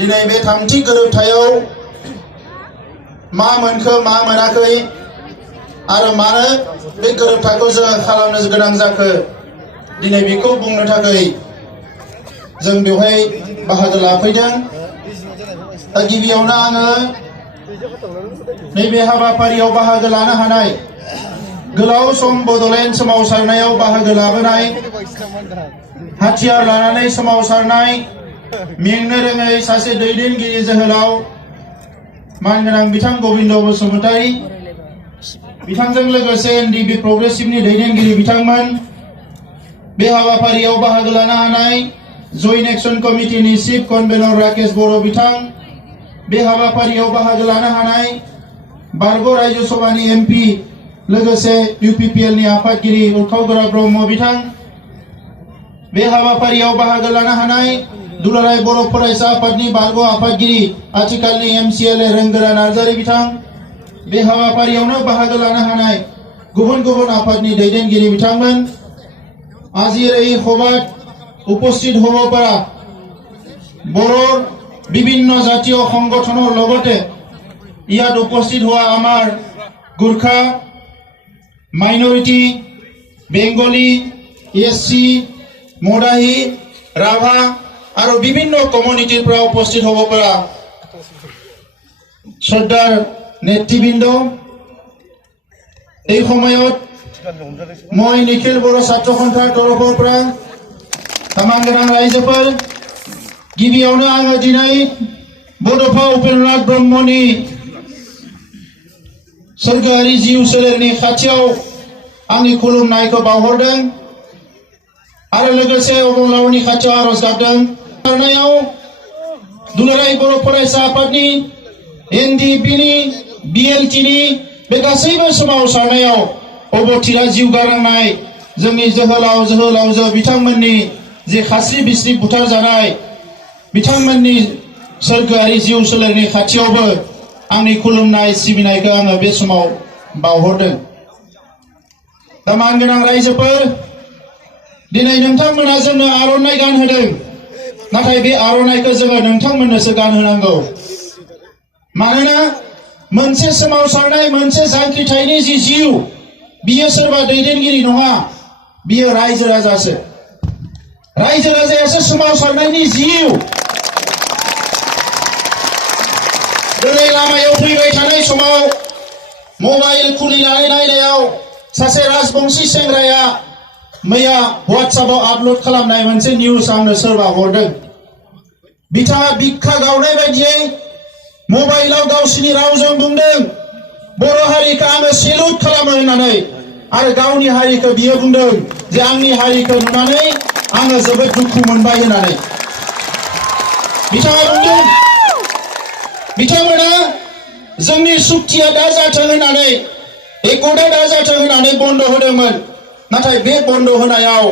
दिनै बे थामथि गोरोबथायाव मा मोनखो मा मोनाखै आरो मानो बे गोरोबथाखौ जोङो खालामनो गोनां जाखो दिनै बेखौ बुंनो थाखाय जों बेवहाय बाहागो लाफैदों। दा गिबियावनो आङो नैबे हाबाफारियाव बाहागो लानो हानाय गोलाव सम बड'लेण्ड सोमावसारनायाव बाहागो लाबोनाय हाथियार लानानै सोमावसारनाय मेंनो रोङै सासे दैदेनगिरि जोहोलाव मानगोनां बिथां गबिन्द बसुमतारी बिथांजों लोगोसे एनडिपि प्रग्रेसिभनि दैदेनगिरि बिथांमोन बे हाबाफारियाव बाहागो लानो हानाय joint action कमिटिनि chief convenor Rakesh बर' बिथां बे हाबाफारियाव बाहागो लानो हानाय बारग' रायजो सभानि एमपि लोगोसे इउपिपिएलनि आफादगिरि उरखाव ब्रह्म बिथां बे हाबाफारियाव बाहागो लानो हानाय दुलाराय बर' फरायसा आफादनि बारग' आफादगिरि आथिखालनि एमसिएलए रोंगोरा नार्जारी बिथां बे हाबाफारियावनो बाहागो लानो हानाय गुबुन गुबुन आफादनि दैदेनगिरि बिथांमोन আজির এই সভাত উপস্থিত হব পৰা বড়োৰ বিভিন্ন জাতীয় সংগঠনৰ লগতে ইয়াত উপস্থিত হোৱা আমাৰ গোৰ্খা মাইনৰিটি বেংগলী এসসি মডাহি ৰাভা আৰু বিভিন্ন কমিউনিটিৰ পৰা উপস্থিত হ'ব পৰা শ্ৰদ্ধাৰ নেতৃবৃন্দ এই সময়ত মই নিখিল বড়ো ছাত্ৰ সন্থাৰ তৰফৰ পৰা তামাংগোনাं ৰাইজोफोर गिबियावनो आङो दिनै बड'फा उपेन्द्रनाथ ब्रह्मनि सोरगोआरि जिउ सोलेरनि खाथियाव आंनि खुलुमनायखौ बावहरदों आरो लोगोसे अबंलावरनि खाथियाव आरज गाबदों। खारनायाव दुलाराय बर' फरायसा आफादनि एनडिपिनि बिएलटिनि बे गासैबो सोमावसारनायाव अबथिरा जिउ गारनांनाय जोंनि जोहोलाव जोहोलावजो बिथांमोननि जे खास्रि बिस्रि बुथार जानाय बिथांमोननि सोरगोआरि जिउ सोलेरनि खाथियावबो आंनि खुलुमनाय सिबिनायखौ आङो बे समाव बावहरदों। दा मानगोनां रायजोफोर दिनै नोंथांमोना जोंनो आर'नाइ गानहोदों नाथाय बे आर'नाइखौ जोङो नोंथांमोननोसो गानहोनांगौ मानोना मोनसे सोमावसारनाय मोनसे जांख्रिथायनि जि जिउ बियो सोरबा दैदेनगिरि नङा बियो रायजो राजासो रायजो राजायासो सोमावसारनायनि जिउ दिनै लामायाव फैबाय थानाय समाव मबाइल खुलिनानै नायनायाव सासे राजबंशी सेंग्राया मैया WhatsAppआव आपल'ड खालामनाय मोनसे निउज आंनो सोरबा हरदों। बिथाङा बिखा गावनाय बायदियै मबाइलाव गावसिनि रावजों बुंदों बर' हारिखौ आङो सेलुट खालामो होननानै आरो गावनि हारिखौ बियो बुंदों जे आंनि हारिखौ नुनानै आङो जोबोद दुखु मोनबाय होननानै बिथाङा बुंदों। बिथांमोना जोंनि सुक्तिया दा जाथों होननानै एकता दा जाथों होननानै बन्द होदोंमोन नाथाय बे बन्द होनायाव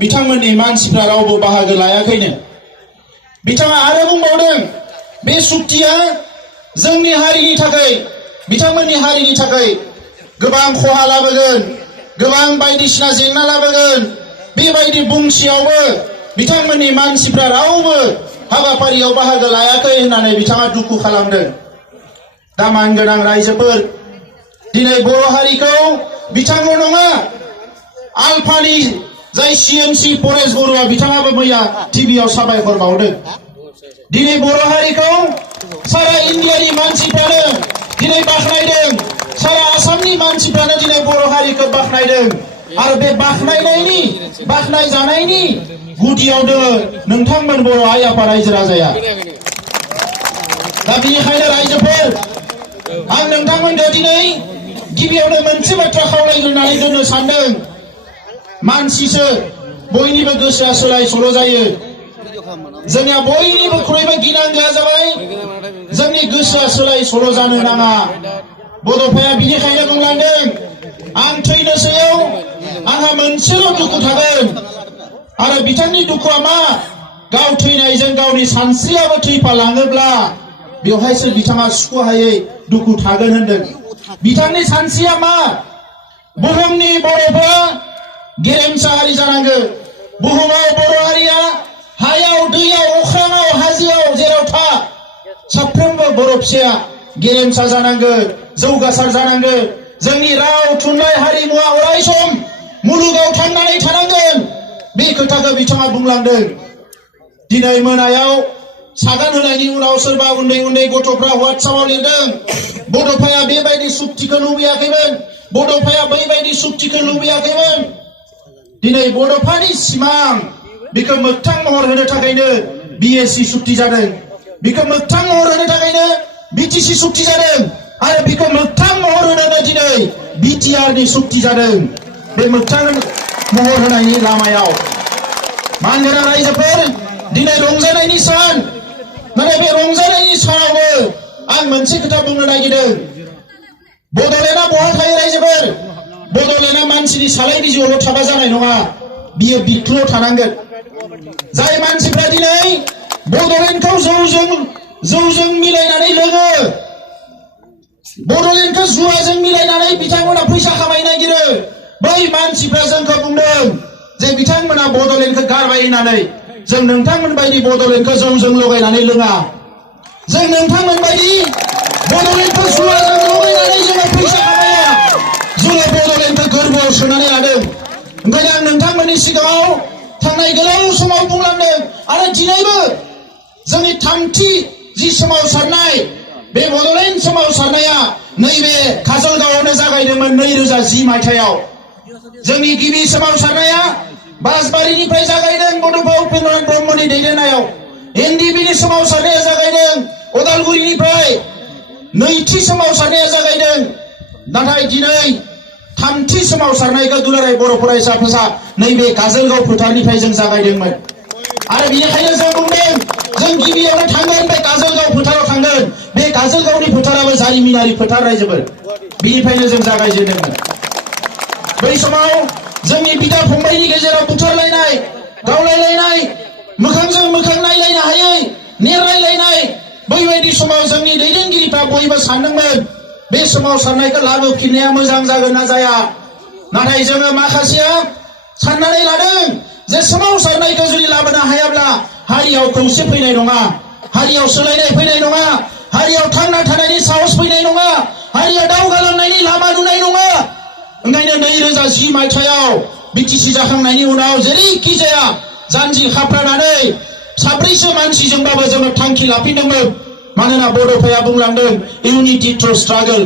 बिथांमोननि मानसिफ्रा रावबो बाहागो लायाखैनो। बिथाङा आरो बुंबावदों बे सुक्तिया जोंनि हारिनि थाखाय बिथांमोननि हारिनि थाखाय गोबां खहा लाबोगोन गोबां बायदिसिना जेंना लाबोगोन बेबायदि बुंसियावबो बिथांमोननि मानसिफ्रा रावबो हाबाफारियाव बाहागो लायाखै होननानै बिथाङा दुखु खालामदों। दा मानगोनां रायजोफोर दिनै बर' हारिखौ बिथांल' नङा आलफानि जाय सिएमसि परेश बरुवा बिथाङाबो मैया टिभिआव साबायखर बावदों। दिनै बर' हारिखौ सारा इन्डियानि मानसिफ्रानो दिनै बाख्नायदों सारा आसामनि मानसिफ्रानो दिनै बर' हारिखौ बाख्नायदों आरो बे बाख्नाय जानायनि गुदियाव दङ नोंथांमोन बर' आइ आफा रायजो राजाया। दा बेनिखायनो रायजोफोर आं नोंथांमोनखौ दिनै गिबियावनो मोनसे बाथ्रा खावलायग्रोनानै दोननो सानदों। मानसिसो बयनिबो गोसोआ सोलाय सोल' जायो। जोंनिया बयनिबोख्रुइबो गिनांगौआ जाबाय जोंनि गोसोआ सोलाय सोल' जानो नाङा। बड'फाया बिनिखायनो बुंलांदों आं थैनोसैयाव आंहा मोनसेल' दुखु थागोन आरो बिथांनि दुखुआ मा गाव थैनायजों गावनि सानस्रियाबो थैफालाङोब्ला बेवहायसो बिथाङा सुख'हायै दुखु थागोन होनदों। बिथांनि सानस्रिया मा बुहुमनि बर'फोरा गेरेमसा हारि जानांगौ। बुहुमाव बर' हारिया हायाव दैयाव अख्राङाव हाजोआव जेराव था साफ्रोमबो बर' फिसाया गेरेमसा जानांगोन, जौगासार जानांगोन। जोंनि राव थुनलाइ हारिमुवा अराय सम मुलुगाव थांनानै थानांगोन। बे खोथाखौ बिथाङा बुंलांदों। दिनै मोनायाव सागान होनायनि उनाव सोरबा उन्दै उन्दै गथ'फ्रा WhatsAppआव लिरदों, बड'फाया बेबायदि सुक्तिखौ लुबैयाखैमोन, बड'फाया बैबायदि सुक्तिखौ लुबैयाखैमोन। दिनै बड'फानि सिमां बेखौ मोगथां महर होनो थाखायनो BSc सुक्ति जादों, बेखौ मोगथां महर होनो थाखायनो BTC सुक्ति जादों, आरो बेखौ मोगथां महर होनो दिनै BTR नि सुक्ति जादों। बे मोगथां महर होनायनि लामायाव मानगोनां रायजोफोर, दिनै रंजानायनि सान। नाथाय बे रंजानायनि सानावबो आं मोनसे खोथा बुंनो नागिरदों। बड'लेण्डआ बहा थायो रायजोफोर? बड'लेण्डआ मानसिनि सालाय बिजौआवल' थाबा जानाय नङा, बियो बिख्लोआव थानांगोन। जाय मानसिफ्रा दिनै बड'लेण्डखौ जौजों मिलायनानै लोङो, बड'लेण्डखौ जुवाजों मिलायनानै बिथांमोना फैसा खामायनो नागिरो, बै मानसिफ्रा जोंखौ बुंदों जे बिथांमोना बड'लेण्डखौ गारबाय होननानै। जों नोंथांमोन बायदि बड'लेण्डखौ जौजों लगायनानै लोङा। जों नोंथांमोन बायदि बड'लेण्डखौ जुवाजों लगायनानै जोङो फैसा खामाया। जोङो बड'लेण्डखौ गोरबोआव सोनानै लादों। ओंखायनो आं नोंथांमोननि सिगाङाव थांनाय गोलाव समाव बुंलांदों, आरो दिनैबो जोंनि थामथि जि सोमावसारनाय, बे बड'लेण्ड सोमावसारनाया नैबे काजलगावआवनो जागायदोंमोन 2010 मायथाइयाव। जोंनि गिबि सोमावसारनाया बासबारिनिफ्राय जागायदों बड'फा उपेन्द्रनाथ ब्रह्मनि दैदेननायाव। NDBनि सोमावसारनाया जागायदों उदालगुरिनिफ्राय, नैथि सोमावसारनाया जागायदों। नाथाय दिनै थामथि सोमावसारनायखौ दुलाराय बर' फरायसा आफादा नैबे काजलगाव फोथारनिफ्राय जों जागायदोंमोन। आरो बेनिखायनो जों बुंदों, जों गिबियावनो थांगोन बे काजलगाव फोथाराव थांगोन। बे काजलगावनि फोथाराबो जारिमिनारि फोथार रायजोफोर, बिनिफ्रायनो जों जागायजेनदोंमोन। बै समाव जोंनि बिदा फंबायनि गेजेराव बुथारलायनाय, गावलायलायनाय, मोखांजों मोखां नायलायनो हायै, नेरलायलायनाय, बैबायदि समाव जोंनि दैदेनगिरिफ्रा बयबो सानदोंमोन बे सोमावसारनायखौ लाबोफिननाया मोजां जागोन ना जाया। नाथाय जोङो माखासेया साननानै लादों जे सोमावसारनायखौ जुदि लाबोनो हायाब्ला हारियाव खौसे फैनाय नङा, हारियाव सोलायनाय फैनाय नङा, हारियाव थांना थानायनि साहस फैनाय नङा, हारिया दावगालांनायनि लामा नुनाय नङा। ओंखायनो 2010 मायथाइयाव BTC जाखांनायनि उनाव जेरैखि जाया जानजि खाफ्रानानै साब्रैसो मानसिजोंबाबो जोङो थांखि लाफिनदोंमोन। मानोना बड'फाया बुंलांदों इउनिटि थ्रु स्ट्रागल,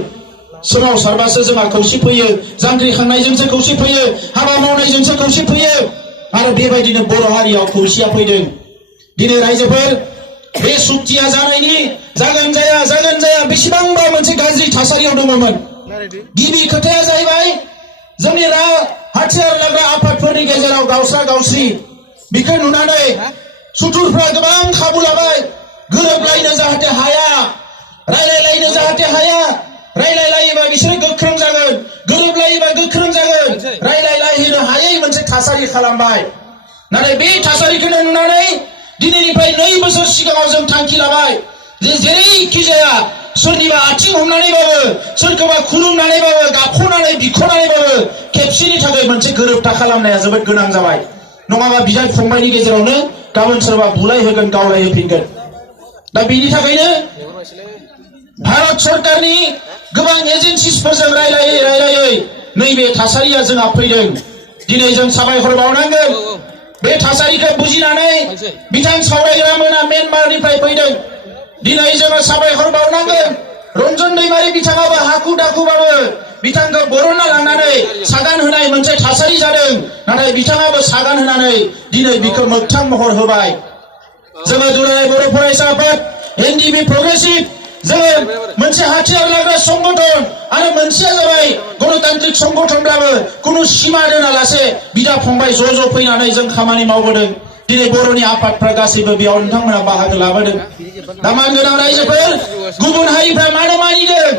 सोमावसारबासो जोंहा खौसे फैयो, जांख्रिखांनायजोंसो खौसे फैयो, हाबा मावनायजोंसो खौसे फैयो। आरो बेबायदिनो बर' हारियाव खौसेया फैदों। दिनै रायजोफोर, बे सुक्तिया जागोन जाया बेसेबांबा मोनसे गाज्रि थासारियाव दङमोन। गिबि खोथाया जाहैबाय जोंनि हाथियार लाग्रा आफादफोरनि गेजेराव गावस्रा गावस्रि, बेखौ नुनानै सुथुरफ्रा गोबां खाबु लाबाय। गोरोबलायनो जाहाथे हाया, रायलायलायनो जाहाथे हाया, रायलायलायोबा बिसोरो गोख्रों जागोन, गोरोबलायोबा गोख्रों जागोन, रायलायलायनो हायै मोनसे थासारि खालामबाय। नाथाय बे थासारिखौनो नुनानै दिनैनिफ्राय 2 बोसोर सिगाङाव जों थांखि लाबाय जे जेरैखि जाया सोरनिबा आथिं हमनानैबाबो, सोरखौबा खुलुमनानैबाबो, गाबख'नानै बिख'नानैबाबो खेबसेनि थाखाय मोनसे गोरोबथा खालामनाया जोबोद गोनां जाबाय। नङाबा बिदा फंबायनि गेजेरावनो गाबोन सोरबा बुलाय होगोन, गावलाय होफिनगोन। दा बेनि थाखायनो भारत सरकारनि गोबां एजेन्सिफोरजों रायलायै नैबे थासारिया जोंहा फैदों। दिनै जों साबायखर बावनांगोन। बे थासारिखौ बुजिनानै बिथां सावरायग्रा मोना म्यानमारनिफ्राय फैदों। दिनै जोङो साबायखर बावनांगोन। रन्जन दैमारि बिथाङाबो हाखु दाखुबाबो बिथांखौ बरनना लांनानै सागान होनाय मोनसे थासारि जादों। नाथाय बिथाङाबो सागान होनानै दिनै बिखौ मोगथां महर होबाय। जोङो दुलाराय बर' फरायसा आफाद, NDB प्रग्रेसिभ, जोङो मोनसे हाथियार लाग्रा संगठन आरो मोनसेया जाबाय गणतान्त्रिक संगठनब्लाबो कुनु सिमा दोनालासे बिदा फंबाय ज' फैनानै जों खामानि मावबोदों। दिनै बर'नि आफादफ्रा गासैबो बेयाव नोंथांमोना बाहागो लाबोदों। दा मानगोनां रायजोफोर, गुबुन हारिफ्रा मानो मानिदों?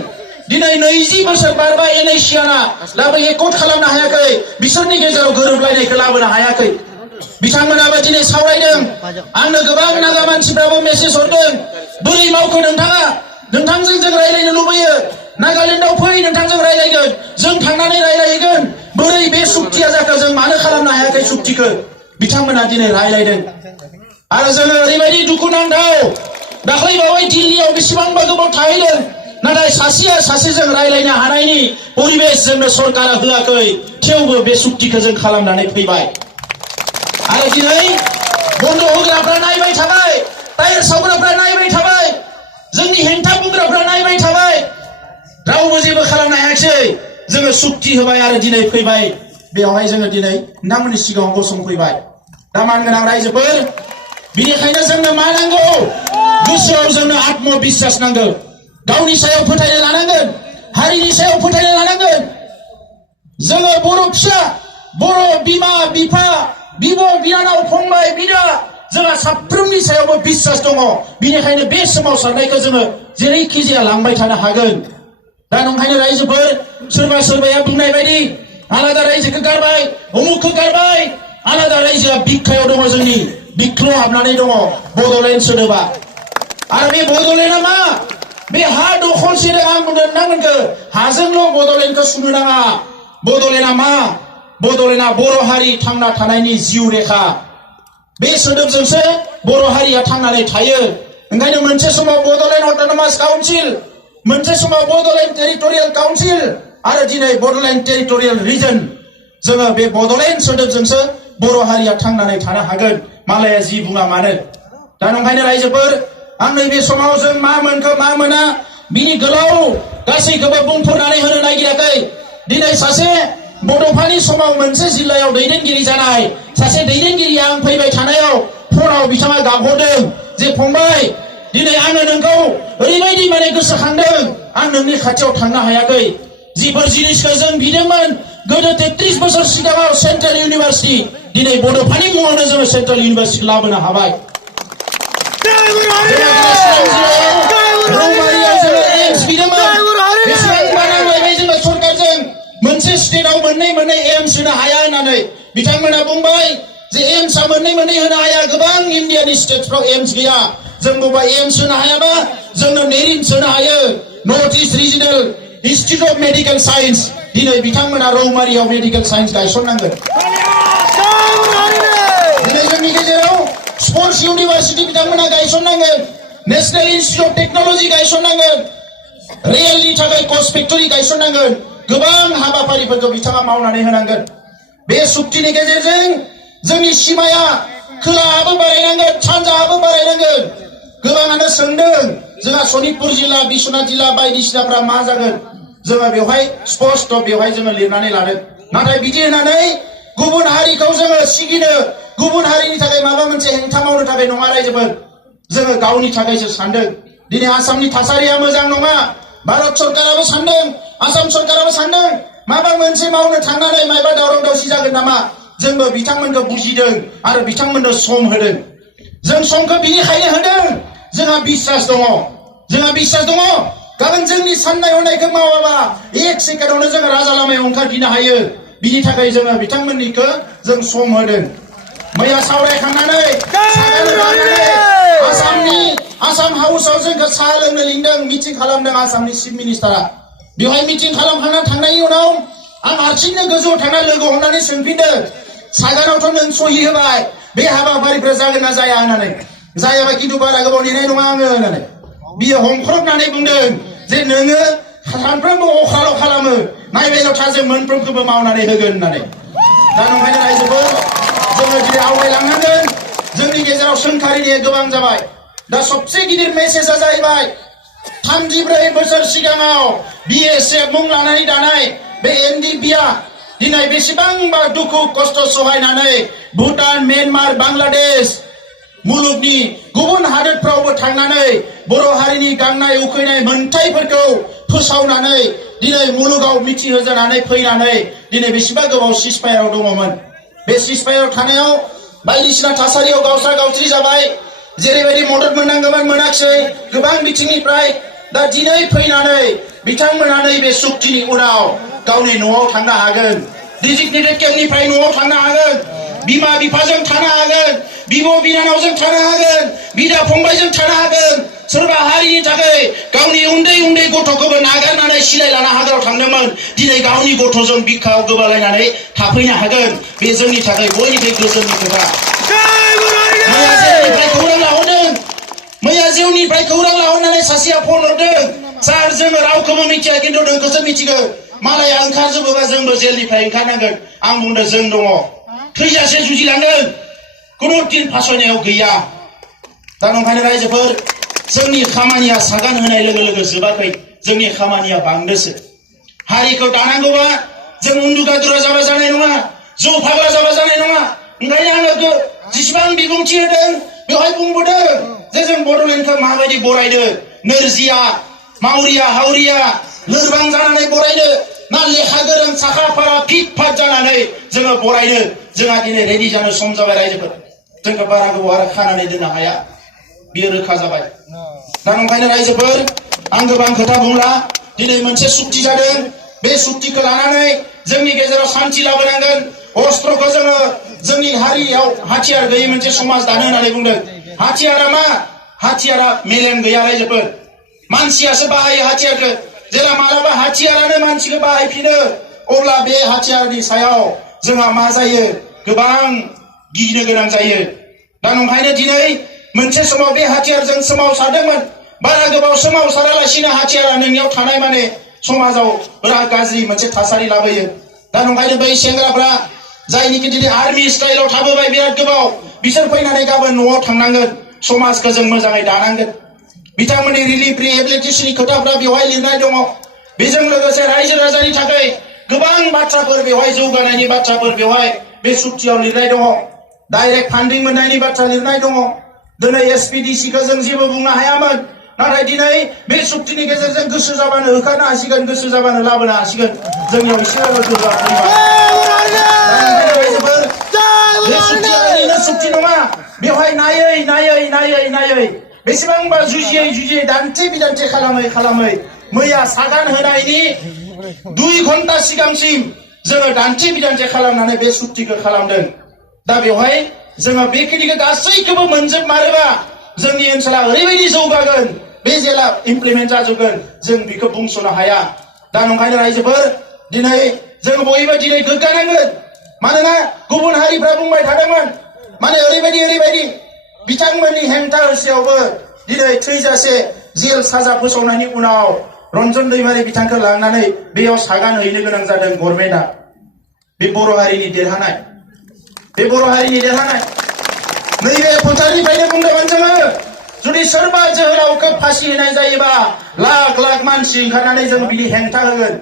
दिनै 20 बोसोर बारबाय NACNआ दाबो एकर्ड खालामनो हायाखै, बिसोरनि गेजेराव गोरोबलायनायखौ लाबोनो हायाखै। बिथांमोनाबो दिनै सावरायदों। आंनो गोबां नागा मानसिफ्राबो मेसेज हरदों, बोरै मावखो नोंथाङा? नोंथांजों जों रायलायनो लुबैयो, नागालेण्डआव फै, नोंथांजों रायलायगोन, जों थांनानै रायलायहैगोन। बोरै बे सुक्तिया जाखो, जों मानो खालामनो हायाखै सुक्तिखौ? बिथांमोना दिनै रायलायदों। आरो जोङो ओरैबायदि दुखुनांथाव दाख्लैबावै दिल्लीयाव बेसेबांबा गोबाव थाहैदों नाथाय सासेया सासेजों रायलायनो हानायनि परिबेस जोंनो सरकारा होआखै थेवबो बे सुक्तिखौ जों खालामनानै फैबाय आरो दिनै बन्द होग्राफ्रा नायबाय थाबाय टायार सावग्राफ्रा नायबाय थाबाय जोंनि हेंथा बुंग्राफ्रा नायबाय थाबाय रावबो जेबो खालामनो हायाखै जोङो सुक्ति होबाय आरो दिनै फैबाय बेवहाय जोङो दिनै नोंथांमोननि सिगाङाव गसंफैबाय दा मानगोनां रायजोफोर बिनिखायनो जोंनो मा नांगौ गोसोआव जोंनो आत्मबिश्वास नांगौ गावनि सायाव फोथायनाय लानांगोन हारिनि सायाव फोथायनाय लानांगोन जोङो बर' फिसा बर' बिमा बिफा बिब' बिनानाव फंबाय बिदा जोंहा साफ्रोमनि सायावबो बिश्वास दङ बिनिखायनो बे सोमावसारनायखौ जोङो जेरैखि जाया लांबाय थानो हागोन दा नंखायनो रायजोफोर सोरबा सोरबाया बुंनाय बायदि आलादा रायजोखौ गारबाय उमुखखौ गारबाय आलादा रायजोआ बिखायाव दङ जोंनि बिख्लोआव हाबनानै दङ बड'लेण्ड सोदोबा आरो बे बड'लेण्डआ मा बे हा दखलसे आं बुंदों नोंथांमोनखौ हाजोंल' बड'लेण्डखौ सुनो नाङा बड'लेण्डआ मा बड'लेण्डआ बर' हारि थांना थानायनि जिउ रेखा बे सोदोबजोंसो बर' हारिया थांनानै थायो ओंखायनो मोनसे समाव बड'लेण्ड अट'नमास काउन्सिल मोनसे समाव बड'लेण्ड टेरिटरियेल काउन्सिल आरो दिनै बड'लेण्ड टेरिटरियेल रिजन जोङो बे बड'लेण्ड सोदोबजोंसो बर' हारिया थांनानै थानो हागोन मालाया जि बुङा मानो दा नंखायनो रायजोफोर आं नैबे समाव जों मा मोनखो मा मोना बिनि गोलाव गासैखौबो बुंफोरनानै होनो नागिराखै दिनै सासे बड'फानि समाव मोनसे जिल्लायाव दैदेनगिरि जानाय सासे दैदेनगिरिया आं फैबाय थानायाव फनाव बिथाङा गाबहरदों जे फंबाय दिनै आङो नोंखौ ओरैबायदि माने गोसोखांदों आं नोंनि खाथियाव थांनो हायाखै जिफोर जिनिसखौ जों बिदोंमोन गोदो 33 बोसोर सिगाङाव सेन्ट्रेल इउनिभार्सिटि दिनै बड'फानि मुङावनो जोङो सेन्ट्रेल इउनिभार्सिटि लाबोनो हाबाय सरकारजों मोनसे स्टेटआव मोननै एम्स होनो हाया होननानै बिथांमोना बुंबाय जे एम्सआ मोननै होनो हाया गोबां इन्डियानि स्टेटफ्राव एम्स गैया जों बुंबाय एम्स होनो हायाबा जोंनो नेरिम्स होनो हायो north east regional institute of medical science दिनै बिथांमोना रौमारियाव मेडिकेल साइन्स गायसननांगोन दिनै जोंनि गेजेराव स्पर्ट्स इउनिभार्सिटि बिथांमोना गायसननांगोन नेशनेल इन्स्टिट्यूट अफ टेक्न'लजि गायसननांगोन रेलनि थाखाय कच फेक्टरि गायसननांगोन गोबां हाबाफारिफोरखौ बिथाङा मावनानै होनांगोन बे सुक्तिनि गेजेरजों जोंनि सिमाया खोलाहाबो बारायनांगोन सानजाहाबो बारायनांगोन गोबाङानो सोंदों जोंहा सनितपुर जिल्ला बिश्वनाथ जिल्ला बायदिसिनाफ्रा मा जागोन जोङो बेवहाय स्पष्ट बेवहाय जोङो लिरनानै लादों नाथाय बिदि होननानै गुबुन हारिखौ जोङो सिगिनो गुबुन हारिनि थाखाय माबा मोनसे हेंथा मावनो थाखाय नङा रायजोफोर जोङो गावनि थाखायसो सानदों दिनै आसामनि थासारिया मोजां नङा भारत सरकाराबो सानदों आसाम सरकाराबो सानदों माबा मोनसे मावनो थांनानै माबा दावराव दावसि जागोन नामा जोंबो बिथांमोनखौ बुजिदों आरो बिथांमोननो सम होदों जों समखौ बिनिखायनो होदों जोंहा बिश्वास दङ गाबोन जोंनि साननाय हनायखौ मावाबा एक सेकेन्डआवनो जोङो राजा लामायाव ओंखारफिननो हायो बिनि थाखाय जोङो बिथांमोननिखौ जों सम होदों मैया सावरायखांनानै आसाम हाउसआव जोंखौ साहा लोंनो लिंदों मिटिं खालामदों आसामनि चिफ मिनिस्टारा बेवहाय मिटिं खालामखांना थांनायनि उनाव आं हारसिंनो गोजौआव थांना लोगो हमनानै सोंफिनदों सागानावथ' नों सहि होबाय बे हाबाफारिफ्रा जागोन ना जाया होननानै जायाबा खिन्थु बारा गोबाव नेनाय नङा आङो होननानै बियो हमख्रबनानै बुंदों जे नोङो सानफ्रोमबो अखाल' खालामो नायबायल' था जों मोनफ्रोमखौबो मावनानै होगोन होननानै दा नंखायनो रायजोफोर जोङो दिनै आवगायलांनांगोन जोंनि गेजेराव सोंखारिनाया गोबां जाबाय दा सबसे गिदिर मेसेजआ जाहैबाय 34 बोसोर सिगाङाव BSF मुं लानानै दानाय बे NDPआ दिनै बेसेबांबा दुखु खस्थ सहायनानै भुटान म्यानमार बांलादेश मुलुगनि गुबुन हादोरफ्रावबो थांनानै बर' हारिनि गांनाय उखैनाय मोनथायफोरखौ फोसावनानै दिनै मुलुगाव मिथिहोजानानै फैनानै दिनै बेसेबा गोबाव सिजफायाराव दङमोन बे सिजफायाराव थानायाव बायदिसिना थासारियाव गावस्रा गावस्रि जाबाय जेरैबायदि मदद मोननांगौमोन मोनाखिसै गोबां बिथिंनिफ्राय दा दिनै फैनानै बिथांमोना नैबे सुक्तिनि उनाव गावनि न'आव थांनो हागोन डिजिग्नेटेड केम्पनिफ्राय न'आव थांनो हागोन बिमा बिफाजों थानो हागोन बिब' बिनानावजों थानो हागोन बिदा फंबायजों थानो हागोन सोरबा हारिनि थाखाय गावनि उन्दै गथ'खौबो नागारनानै सिलायलाना हाग्रायाव थांदोंमोन दिनै गावनि गथ'जों बिखायाव गोबालायनानै थाफैनो हागोन बे जोंनि थाखाय बयनिख्रुइ गोजोननि खोथा खौरां लाहरदों मैया जिउनिफ्राय खौरां लाहरनानै सासेया फन हरदों सार जोङो रावखौबो मिथिया खिन्थु नोंखौसो मिथिगौ मालाया ओंखारजोबोबा जोंबो जेलनिफ्राय ओंखारनांगोन आं बुंदों जों दङ थैजासे जुजिलांगोन खुनु दिन फासयनायाव गैया दा नंखायनो रायजोफोर जोंनि खामानिया सागान होनाय लोगो लोगो जोबाखै जोंनि खामानिया बांदोसो हारिखौ दानांगौबा जों उन्दुगा दुरा जाबा जानाय नङा जौ फाग्ला जाबा जानाय नङा ओंखायनो आङो जेसेबां बिबुंथि होदों बेवहाय बुंबोदों जे जों बड'लेण्डखौ माबायदि बरायदो नोरजिया मावरिया हावरिया लोरबां जानानै बरायदो ना लेखा गोरों साखा फारा फिट फाट जानानै जोङो बरायदो जोंहा दिनै रेडि जानो सम जाबाय रायजोफोर जोंखौ बारा गोबाव आरो खानानै दोननो हाया बियो रोखा जाबाय दा नंखायनो रायजोफोर आं गोबां खोथा बुंला दिनै मोनसे सुक्ति जादों बे सुक्तिखौ लानानै जोंनि गेजेराव शान्ति लाबोनांगोन अस्त्रखौ जोङो जोंनि हारियाव हाथियार गैयै मोनसे समाज दानो होननानै बुंदों हाथियारा मा हाथियारा मेलेम गैया रायजोफोर मानसियासो बाहायो हाथियारखौ जेला मालाबा हाथियारानो मानसिखौ बाहायफिनो अब्ला बे हाथियारनि सायाव जोंहा मा जायो गोबां गिनो गोनां जायो दा नंखायनो दिनै मोनसे समाव बे हाथियारजों सोमावसारदोंमोन बारा गोबाव सोमावसारालासिनो हाथियारा नोंनियाव थानाय माने समाजाव बिराद गाज्रि मोनसे थासारि लाबोयो दा नंखायनो बै सेंग्राफ्रा जायनिखि दिनै आर्मि स्टाइलाव थाबोबाय बिराद गोबाव बिसोर फैनानै गाबोन न'आव थांनांगोन समाजखौ जों मोजाङै दानांगोन बिथांमोननि रिलिफ रिहेबिलिटेसननि खोथाफ्रा बेवहाय लिरनाय दङ बेजों लोगोसे रायजो राजानि थाखाय गोबां बाथ्राफोर बेवहाय जौगानायनि बाथ्राफोर बेवहाय बे सुक्तियाव लिरनाय दङ डाइरेक्ट फान्डिं मोननायनि बाथ्रा लिरनाय दङ दिनै एसपिडिसिखौ जों जेबो बुंनो हायामोन नाथाय दिनै बे सुक्तिनि गेजेरजों गोसो जाबानो होखारनो हासिगोन गोसो जाबानो लाबोनो हासिगोन जोंनियाव एसेबाबो गोब्राब बे सुक्तिया ओरैनो सुक्ति नङा बेवहाय नायै बेसेबांबा जुजियै दान्थे बिदान्थे खालामै मैया सागान होनायनि 2 घन्टा सिगांसिम जोङो दान्थे बिदान्थे खालामनानै बे सुक्तिखौ खालामदों दा बेवहाय जोङो बेखिनिखौ गासैखौबो मोनजोबमारोबा जोंनि ओनसोला ओरैबायदि जौगागोन बे जेला इमप्लिमेन्ट जाजोबगोन जों बेखौ बुंस'नो हाया दा नंखायनो रायजोफोर दिनै जों बयबो दिनै गोग्गानांगोन मानोना गुबुन हारिफ्रा बुंबाय थादोंमोन माने ओरैबायदि बिथांमोननि हेंथा होसेयावबो दिनै थैजासे जेल साजा फोसावनायनि उनाव रन्जन दैमारि बिथांखौ लांनानै बेयाव सागान हैनो गोनां जादों गभर्नमेन्टआ बे बर' हारिनि देरहानाय नैबे फोथारनिफ्रायनो बुंदोंमोन जोङो जुदि सोरबा जोहोलावखौ फासि होनाय जायोबा लाख मानसि ओंखारनानै जों बिदि हेंथा होगोन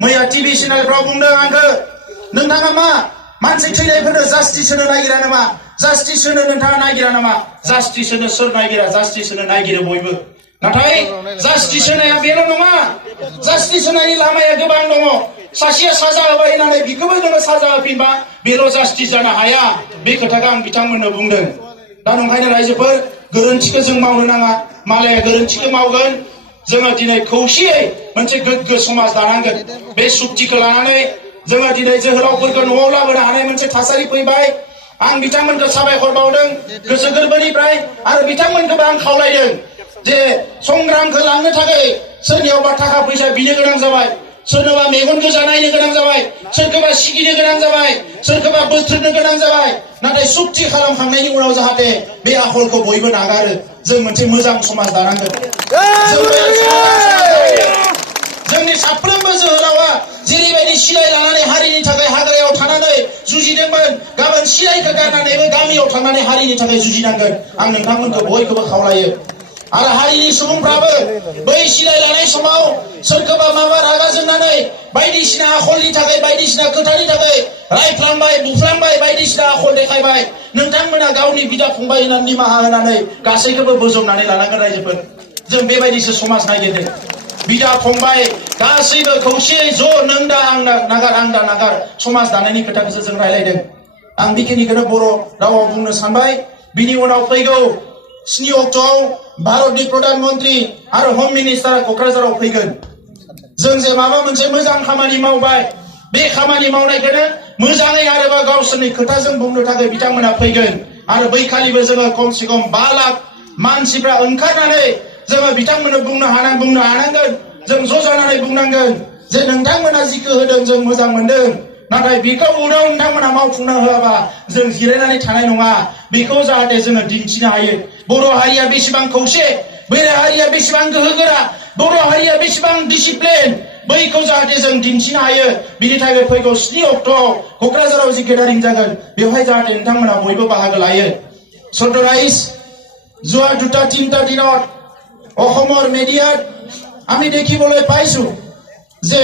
मैया टिभि चेनेलफ्राव बुंदों आंखौ नोंथाङा मा मानसि थैनायफोरनो जास्टिस होनो नागिरा नामा जास्टिस होनो नोंथाङा नागिरा नामा जास्टिस होनो सोर नागिरा जास्टिस होनो नागिरो बयबो नाथाय जास्टिस होनाया बेल' नङा जास्टिस होनायनि लामाया गोबां दङ सासेया साजा होबाय होननानै बिखौबो जोङो साजा होफिनबा बेल' जास्टिस जानो हाया बे खोथाखौ आं बिथांमोननो बुंदों दा नंखायनो रायजोफोर गोरोन्थिखौ जों मावनो नाङा मालाया गोरोन्थिखौ मावगोन जोङो दिनै खौसेयै मोनसे गोग्गो समाज दानांगोन बे सुक्तिखौ लानानै जोङो दिनै जोहोलावफोरखौ न'आव लाबोनो हानाय मोनसे थासारि फैबाय आं बिथांमोनखौ साबायखर बावदों गोसो गोरबोनिफ्राय आरो बिथांमोनखौबो आं खावलायदों जे संग्रामखौ लांनो थाखाय सोरनियावबा थाखा फैसा बिनो गोनां जाबाय सोरनोबा मेगन गोजा नायनो गोनां जाबाय सोरखौबा सिगिनो गोनां जाबाय सोरखौबा बोथ्रोदनो गोनां जाबाय नाथाय सुक्ति खालामखांनायनि उनाव जाहाथे बे आखलखौ बयबो नागारो जों मोनसे मोजां समाज दानांगोन जोंनि साफ्रोमबो जोहोलावा जेरैबायदि सिलाय लानानै हारिनि थाखाय हाग्रायाव थानानै जुजिदोंमोन गाबोन सिलायखौ गारनानैबो गामियाव थांनानै हारिनि थाखाय जुजिनांगोन आं नोंथांमोनखौ बयखौबो खावलायो आरो हारिनि सुबुंफ्राबो बै सिलाय लानाय समाव सोरखौबा माबा रागा जोंनानै बायदिसिना आखलनि थाखाय बायदिसिना खोथानि थाखाय रायफ्लांबाय बुफ्लांबाय बायदिसिना आखल देखायबाय नोंथांमोना गावनि बिदा फंबाय होननानै निमाहा होनानै गासैखौबो बोजबनानै लानांगोन रायजोफोर जों बेबायदिसो समाज नागिरदों बिदा फंबाय गासैबो खौसेयै ज' नों दा आं नागार समाज दानायनि खोथाखौसो जों रायलायदों आं बेखिनिखौनो बर' रावाव बुंनो सानबाय बिनि उनाव फैगौ 7 अक्ट'आव भारतनि प्रधान मन्त्रि आरो हम मिनिस्टारा क'क्राझाराव फैगोन जों जे माबा मोनसे मोजां खामानि मावबाय बे खामानि मावनायखौनो मोजाङै आरोबा गावसोरनि खोथाजों बुंनो थाखाय बिथांमोना फैगोन आरो बैखालिबो जोङो खमसे खम 5 लाख मानसिफ्रा ओंखारनानै जोङो बिथांमोननो बुंनो हानांगोन जों ज' जानानै बुंनांगोन जे नोंथांमोना जिखौ होदों जों मोजां मोनदों नाथाय बेखौ उनाव नोंथांमोना मावफुंना होआबा जों जिरायनानै थानाय नङा बेखौ जाहाथे जोङो दिन्थिनो हायो बर' हारिया बेसेबां खौसे, बर' हारिया बेसेबां गोहोगोरा, बर' हारिया बेसेबां डिसिप्लिन, बैखौ जाहाथे जों दिन्थिनो हायो। बिनि थाखाय फैगौ 7 अक्ट'आव क'क्राझाराव जि गेदारिं जागोन, बेवहाय जाहाथे नोंथांमोना बयबो बाहागो लायो। सदराइज যোৱা 2-3টা দিনত অসমৰ মিডিয়াত আমি দেখিবলৈ পাইছো যে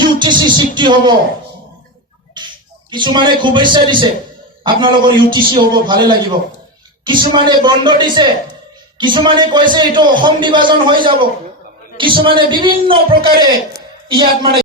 ইউটিসি চুক্তি হ'ব। কিছুমানে শুভেচ্ছা দিছে, আপোনালোকৰ ইউটিসি হ'ব, ভালে লাগিব। কিছুমানে বন্ধ দিছে, কিছুমানে কৈছে এইটো অসম বিভাজন হৈ যাব, কিছুমানে বিভিন্ন প্ৰকাৰে ইয়াত মানে